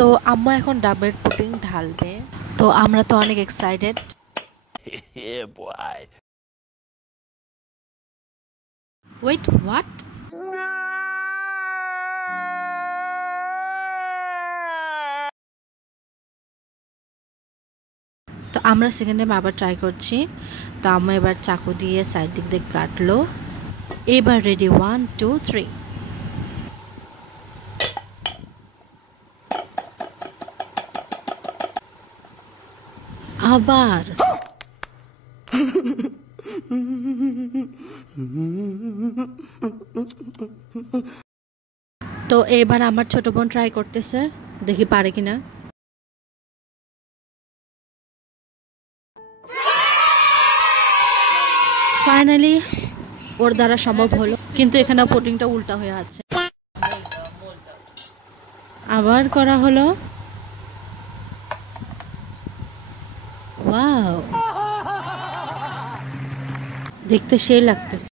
তো আম্মা এখন ডাবের পুডিং ঢালবে, তো আমরা তো অনেক excited. Yeah, boy. Wait, what? তো আমরা সেকেন্ড টাইম আবার ট্রাই করছি। তো আম্মা এবার চাকু দিয়ে সাইড দিক দিয়ে কাটলো। এবার রেডি, 1 2 3। আবার তো এবার আমার ছোট বোন ট্রাই করতেছে, দেখি পারে কিনা। ফাইনালি ওর দ্বারা সম্ভব হলো, কিন্তু এখানে পুডিংটা উল্টা হয়ে আছে। আবার করা হলো। ওয়াও, দেখতে সেই লাগতেছে।